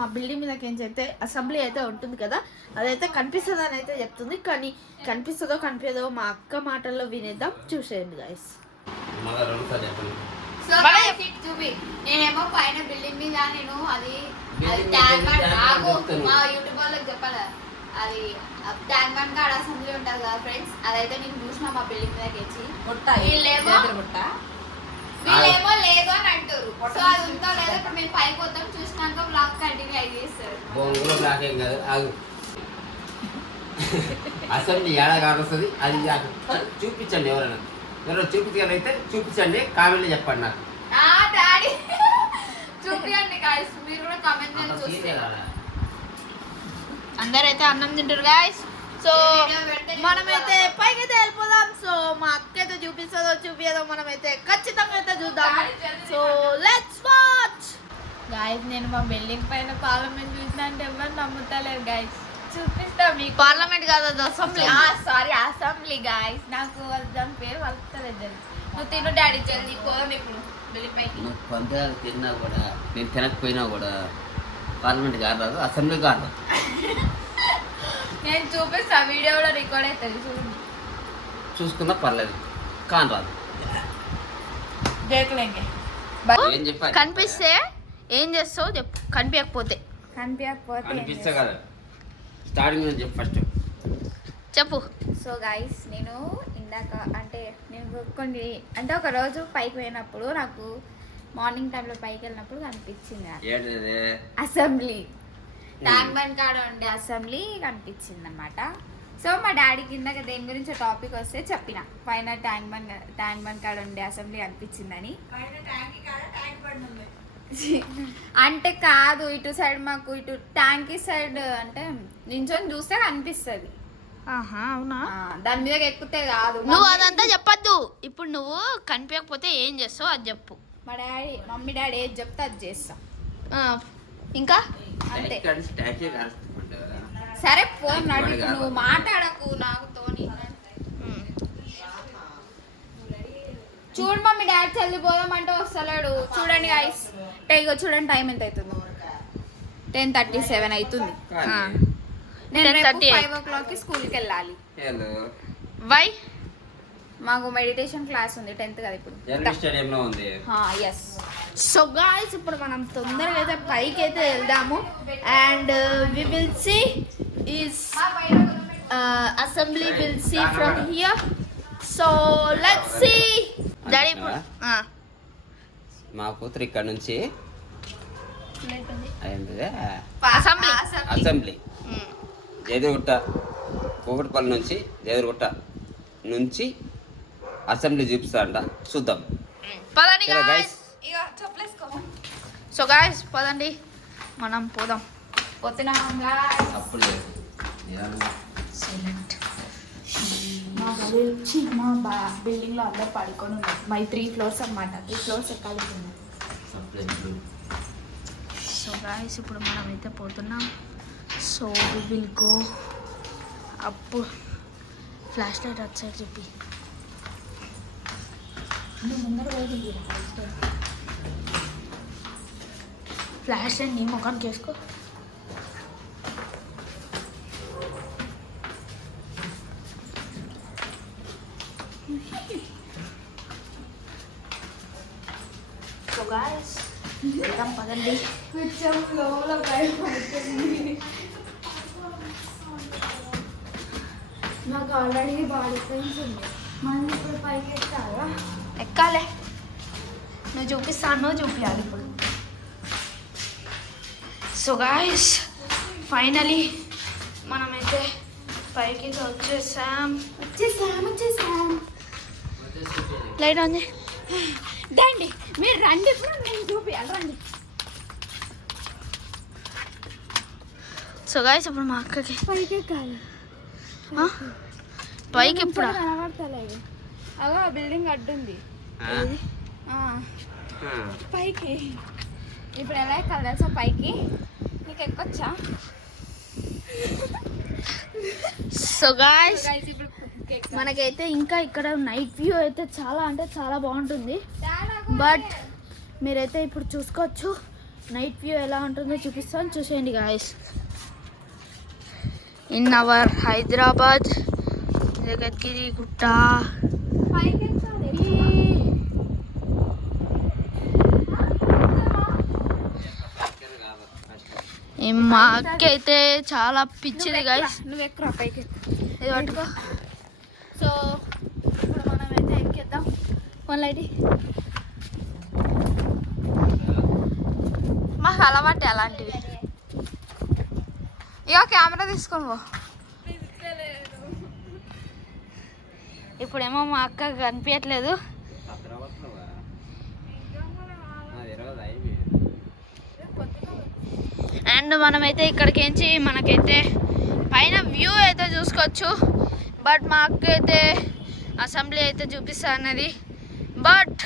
మా బిల్డింగ్ మీదకి అయితే అసెంబ్లీ అయితే ఉంటుంది కదా, అదైతే కనిపిస్తుంది అని అయితే చెప్తుంది. కానీ కనిపిస్తుందో కనిపించదో మా అక్క మాటల్లో వినేద్దాం, చూసేయండి గైస్. నేనేమో పైన బిల్డింగ్ మీద నేను అది మా యూట్యూబ్ వాళ్ళకి చెప్పాలి, అది ట్యాంక్ బండ్ కాడ అసెంబ్లీ ఉంటుంది కదా ఫ్రెండ్స్, అదైతే నేను చూసిన మా బిల్డింగ్ మీదకి వచ్చి వీళ్ళేమో లేదు అని అంటారు. సో అది ఉందో లేదో ఇప్పుడు మేము పైకి పోతాం, చూసినాక బ్లాగ్ కంటిన్యూ అయి చేస్తారు. అసెంబ్లీ ఏడా కానొస్తుంది అది చూపించండి, ఎవరైనా చూపించగలిగితే చూపించండి, కామెంట్లో చెప్పండి నాకు. డాడీ చూపించండి గాయ్స్, మీరు కూడా కామెంట్ చేయండి. అందరైతే అన్నం తింటారు గాయ్స్. సో మనమైతే పైకి అయితే వెళ్ళిపోదాం. సో మా అక్క అయితే చూపిస్తుందో చూపించదో మనమైతే ఖచ్చితంగా అయితే చూద్దాం. So let's watch guys. నేను మా బిల్డింగ్ పైన పార్లమెంట్ చూసిన అంటే ఎవరు నమ్ముతలేరు గాయ్స్. చూపిస్తా మీకు. పార్లమెంట్ కాదు, అది అసెంబ్లీ. Sorry assembly guys. నాకు దాని పేరు వస్తలేదు. నువ్వు తిను డాడీ, జల్దీ పోదాం ఇప్పుడు బిల్డింగ్ పైకి. నువ్వు పొందాలు తిన్నా కూడా, నేను తినకపోయినా కూడా పార్లమెంట్ కాదు, అసెంబ్లీ కాదు. నేను చూపిస్తా, వీడియో కూడా రికార్డ్ అవుతుంది చూడండి. చూసుకున్నా పర్లేదు, కాని రాదు. దేఖలేంగే. ఏం చెప్పాలి? కనిపిస్తే ఏం చేస్తావు చెప్పు, కనిపించకపోతే కనిపిస్తా కదా. స్టార్టింగ్ నుంచి చెప్పు, ఫస్ట్ చెప్పు. సో గైస్, నేను ఇందాక అంటే నేను కొన్ని అంటే ఒక రోజు పైకి పోయినప్పుడు నాకు మార్నింగ్ టైంలో పైకి వెళ్ళినప్పుడు కనిపించింది అసెంబ్లీ. ట్యాంక్ బండ్ కాడ ఉండే అసెంబ్లీ కనిపించింది అనమాట. సో మా డాడీ కిందక దేని గురించి టాపిక్ వస్తే చెప్పిన, పైన ట్యాంక్ బండ్ కాడ ఉండే అసెంబ్లీ కనిపించిందని. అంటే కాదు, ఇటు సైడ్ మాకు ఇటు ట్యాంకీ సైడ్ అంటే నించొని చూస్తే కనిపిస్తుంది. అవునా? దాని మీద ఎక్కితే కాదు. నువ్వు అదంతా చెప్పద్దు. ఇప్పుడు నువ్వు కనిపించకపోతే ఏం చేస్తావు అది చెప్పు. మా డాడీ మమ్మీ డాడీ ఏది చెప్తే అది చేస్తా. ఇంకా అంతే. సరే ఫోన్ నడు, నువ్వు మాట్లాడకు నాకుతోని. చూడు మమ్మీ డాడీ చల్లిపోదాం అంటే వస్తలేడు. చూడండి గైస్, ఇగో చూడండి టైం ఎంత అవుతుంది, 10:37 అవుతుంది. నేను 5 o'clock స్కూల్కి వెళ్ళాలి. వై? మాకు మెడిటేషన్ క్లాస్ ఉంది 10th కదా ఇప్పుడు. ఎస్. సో గాయ్స్, ఇప్పుడు మనం తొందరగా అయితే పైకి అయితే వెళ్దాము. And we will see is assembly will see from here. So let's see. Daddy మా కూతురు ఇక్కడ నుంచి అసెంబ్లీ జయదుర్గుట్ట, కూకట్పల్లి నుంచి జయదుర్గుట్ట నుంచి అసెంబ్లీ చూపిస్తా అంట, చూద్దాం. సో గాయ్స్ పదండి, మనం పోదాం. మా బిల్డింగ్ లో అందరు పడుకొని ఉన్నారు. మై 3 floors అన్నమాట. 3 floors ఎక్కాలి. సో గాయ్స్, ఇప్పుడు మనం అయితే పోతున్నాం. So we will go up. Flash light అటు సైడ్ చెప్పి ఫ్లాష్ లైట్ నీ ముఖానికి వేసుకో. సో గాయ్స్ వెళ్దాం పదండి. నాకు ఆల్రెడీ బాడీ పెయిన్స్ ఉంది, మళ్ళీ ఇప్పుడు పైకి ఎక్కాలా? ఎక్కాలే, నువ్వు చూపిస్తాను, చూపించాలి ఇప్పుడు. సో గాయ్స్, ఫైనలీ మనమైతే పైకి వచ్చేసాం. లైట్ ఆన్ రండి, మీరు రండి, ఇప్పుడు నేను చూపించాలి, రండి. సో గాయ్స్, ఇప్పుడు మా అక్కకి పైకి ఎక్కాలి. పైకి ఇప్పుడు కనబడతలేదు. అగో బిల్డింగ్ అడ్డుంది పైకి. ఇప్పుడు ఎలా ఎక్కాలి తెలుసా పైకి? నీకు ఎక్కొచ్చా? సో గాయ్స్, మనకైతే ఇంకా ఇక్కడ నైట్ వ్యూ అయితే చాలా అంటే చాలా బాగుంటుంది. బట్ మీరైతే ఇప్పుడు చూసుకోవచ్చు, నైట్ వ్యూ ఎలా ఉంటుందో చూపిస్తాను, చూసేయండి guys. In our Hyderabad Jagadgiri గుట్ట. మా అక్క అయితే చాలా పిచ్చిది గాయస్. నువ్వు ఎక్కరా పైకి. ఇది పట్టుకో. సో ఇప్పుడు మనమైతే ఎక్కేద్దాం. వన్ లైట్ మాకు అలవాటు అలాంటివి. ఇక కెమెరా తీసుకొని పో. ఇప్పుడేమో మా అక్క కనిపించట్లేదు. అండ్ మనమైతే ఇక్కడికించి మనకైతే పైన వ్యూ అయితే చూసుకోవచ్చు. బట్ మా అక్క అయితే అసెంబ్లీ అయితే చూపిస్తా అన్నది, బట్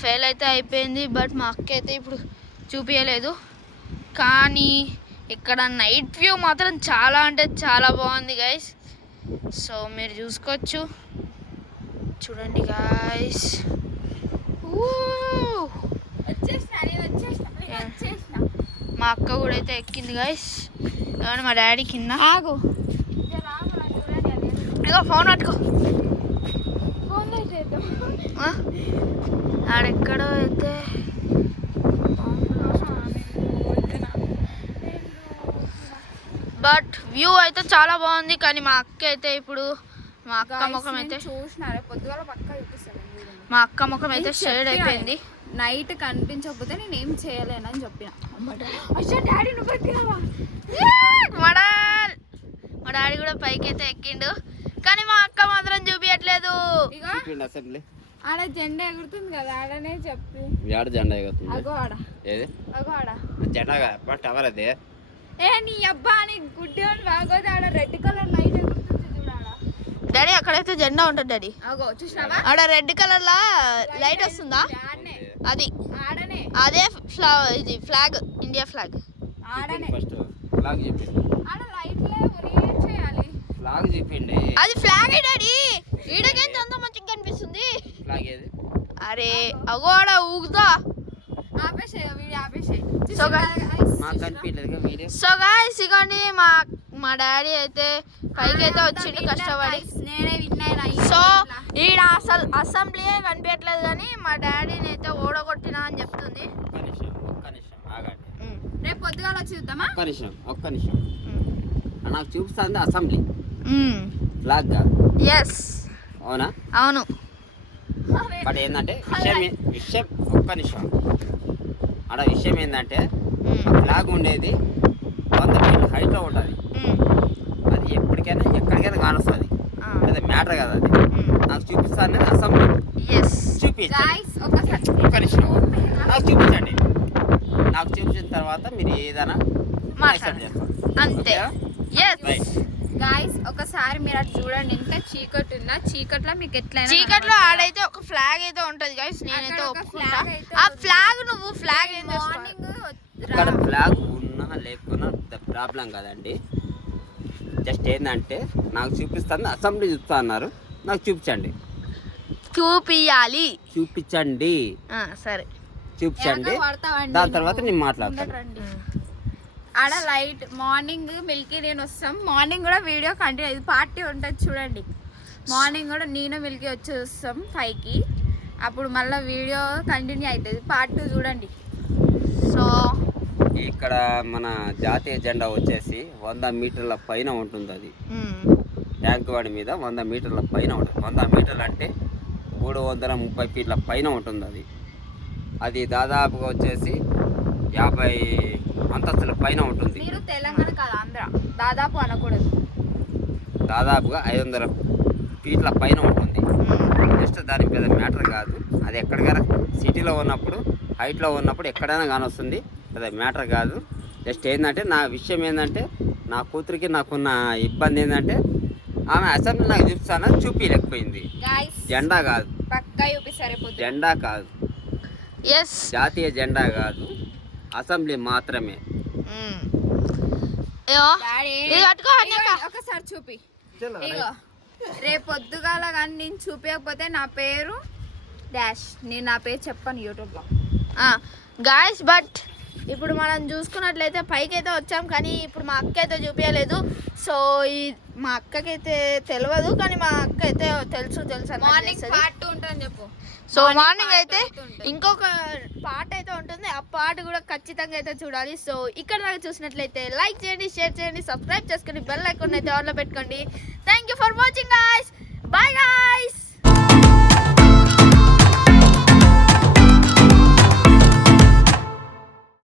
ఫెయిల్ అయితే అయిపోయింది. బట్ మా అక్క అయితే ఇప్పుడు చూపించలేదు. కానీ ఇక్కడ నైట్ వ్యూ మాత్రం చాలా అంటే చాలా బాగుంది గైస్. సో మీరు చూసుకోవచ్చు, చూడండి గైస్. మా అక్క కూడా అయితే ఎక్కింది గైస్. కానీ మా డాడీ కింద. ఆగు, ఇదో ఫోన్ పట్టుకో. ఆడెక్కడో అయితే బట్ వ్యూ అయితే చాలా బాగుంది. కానీ మా అక్క అయితే ఇప్పుడు మా అక్క ముఖం అయితే చూసినారే పొద్దుగాల పక్కా చూపిస్తాను. మా అక్క ముఖం అయితే షేడ్ అయిపోయింది. నైట్ కనిపించకపోతే నేను ఏం చేయలేనని చెప్పిన. డాడీ నువ్వు మా డాడీ కూడా పైకి అయితే ఎక్కిండు. కానీ మా అక్క మాత్రం చూపించట్లేదు. ఆడ జెండా ఎగురుతుంది కదా, ఆడనే చెప్పి. జెండా ఎగురుతుంది. అగో ఆడ, ఏది అగో ఆడ జెండా టవర్ అది. ఏ నీ అబ్బా నీ గుడ్డి అని బాగోదు. ఆడ రెడ్ కలర్ లైట్ ఎగురుతుంది చూడాడ. డాడీ అక్కడైతే జెండా ఉంటుంది డాడీ. అగో చూసినావా, ఆడ రెడ్ కలర్ లా లైట్ వస్తుందా? అది ఆడనే అదే ఇది ఫ్లాగ్, ఇండియా ఫ్లాగ్. ఆడనే ఫస్ట్ ఫ్లాగ్ చెప్పింది. ఆడ లైట్ ఏం చేయాలి? ఫ్లాగ్ చెప్పిండి. అది ఫ్లాగ్ డాడీ. ఈడకేంత అంత మంచిగా కనిపిస్తుంది. ఫ్లాగ్ ఏది? అరే అగో ఆడ ఊగుదా. ఆపేసే వీడియో ఆపేసే. సో మాకు కనిపించలేదుగా వీడియో. సో గాయ్స్ ఇగోండి మా డాడీ అయితే పైకి అయితే వచ్చిండు కష్టపడి. నేనే విన్నా. సో ఈడ అసలు అసెంబ్లీ కనిపించట్లేదు, కానీ మా డాడీని అయితే ఓడగొట్టినా అని చెప్తుంది. ఒక్క నిమిషం ఆగండి. రేపు పొద్దుగాల వచ్చి చూద్దామా? ఒక్క నిమిషం నాకు చూపిస్తుంది అసెంబ్లీ ఫ్లాగ్ కాదు. ఎస్ అవునా? అవును. బట్ ఏంటంటే విషయం ఒక్క నిమిషం. ఆడ విషయం ఏంటంటే ఫ్లాగ్ ఉండేది 100 ఫీట్ల హైట్లో ఉంటుంది. అది ఎక్కడికైనా కానొస్తుంది. అది మ్యాటర్ కదా. అది నాకు చూపిస్తాను అసెంబ్లీ. చూపించండి ఒక్క నిమిషం. నాకు చూపించండి. నాకు చూపించిన తర్వాత మీరు ఏదైనా యాక్సెప్ట్ చేస్తారు. అంతే. గాయ్స్ ఒకసారి మీరు అటు చూడండి. ఇంకా చీకటి ఉందా? చీకట్లో మీకు ఎట్లయినా చీకట్లో ఆడైతే ఒక ఫ్లాగ్ అయితే ఉంటది గైస్. నేనైతే ఒప్పుకుంటా. ఆ ఫ్లాగ్ నువ్వు ఫ్లాగ్ ఏం మార్నింగ్ ఇక్కడ ఫ్లాగ్ ఉన్నా లేకున్నా ప్రాబ్లం కాదండి. జస్ట్ ఏంటంటే నాకు చూపిస్తాను అసెంబ్లీ చూస్తా అన్నారు. నాకు చూపించండి. చూపించండి. సరే చూపించండి. దాని తర్వాత నేను మాట్లాడతాను. ఆడ లైట్ మార్నింగ్ మిల్కీ నేను వస్తాం. మార్నింగ్ కూడా వీడియో కంటిన్యూ, ఇది పార్టీ ఉంటుంది చూడండి. మార్నింగ్ కూడా నేను మిల్కీ వచ్చి వస్తాం 5కి. అప్పుడు మళ్ళీ వీడియో కంటిన్యూ అవుతుంది. పార్ట్ 2 చూడండి. సో ఇక్కడ మన జాతీయ జెండా వచ్చేసి 100 మీటర్ల పైన ఉంటుంది. అది ట్యాంక్ వాడి మీద 100 మీటర్ల పైన ఉంటుంది. 100 మీటర్లు అంటే 330 ఫీట్ల పైన ఉంటుంది. అది దాదాపుగా వచ్చేసి 50 అంతస్తుల పైన ఉంటుంది. మీరు తెలంగాణ కాదు ఆంధ్ర, దాదాపు అనకూడదు. దాదాపుగా 500 ఫీట్ల పైన ఉంటుంది. జస్ట్ దాని మీద మ్యాటర్ కాదు. అది ఎక్కడికైనా సిటీలో ఉన్నప్పుడు హైట్లో ఉన్నప్పుడు ఎక్కడైనా కానొస్తుంది. అది మ్యాటర్ కాదు. జస్ట్ ఏంటంటే నా విషయం ఏంటంటే నా కూతురికి నాకున్న ఇబ్బంది ఏంటంటే ఆమె అసెంబ్లీ నాకు చూపించలేకపోయింది. జెండా కాదు, జెండా కాదు, జాతీయ జెండా కాదు, అసెంబ్లీ మాత్రమే. ఒకసారి చూపి. రేపు పొద్దుగాల కానీ నేను చూపించకపోతే నా పేరు డాష్. నేను నా పేరు చెప్పాను యూట్యూబ్లో గాయస్. బట్ ఇప్పుడు మనం చూసుకున్నట్లయితే పైకి అయితే వచ్చాం, కానీ ఇప్పుడు మా అక్క అయితే చూపించలేదు. సో ఈ మా అక్కకైతే తెలియదు, కానీ మా అక్క అయితే తెలుసు మార్నింగ్ పార్ట్ 2 ఉంటుంది చెప్పు. సో మార్నింగ్ అయితే ఇంకొక పార్ట్ అయితే ఉంటుంది, ఆ పార్ట్ కూడా ఖచ్చితంగా అయితే చూడాలి. సో ఇక్కడ దాకా చూసినట్లయితే లైక్ చేయండి, షేర్ చేయండి, సబ్స్క్రైబ్ చేసుకొని బెల్ ఐకాన్ అయితే ఆన్లో పెట్టుకోండి. Thank you for watching guys, bye guys.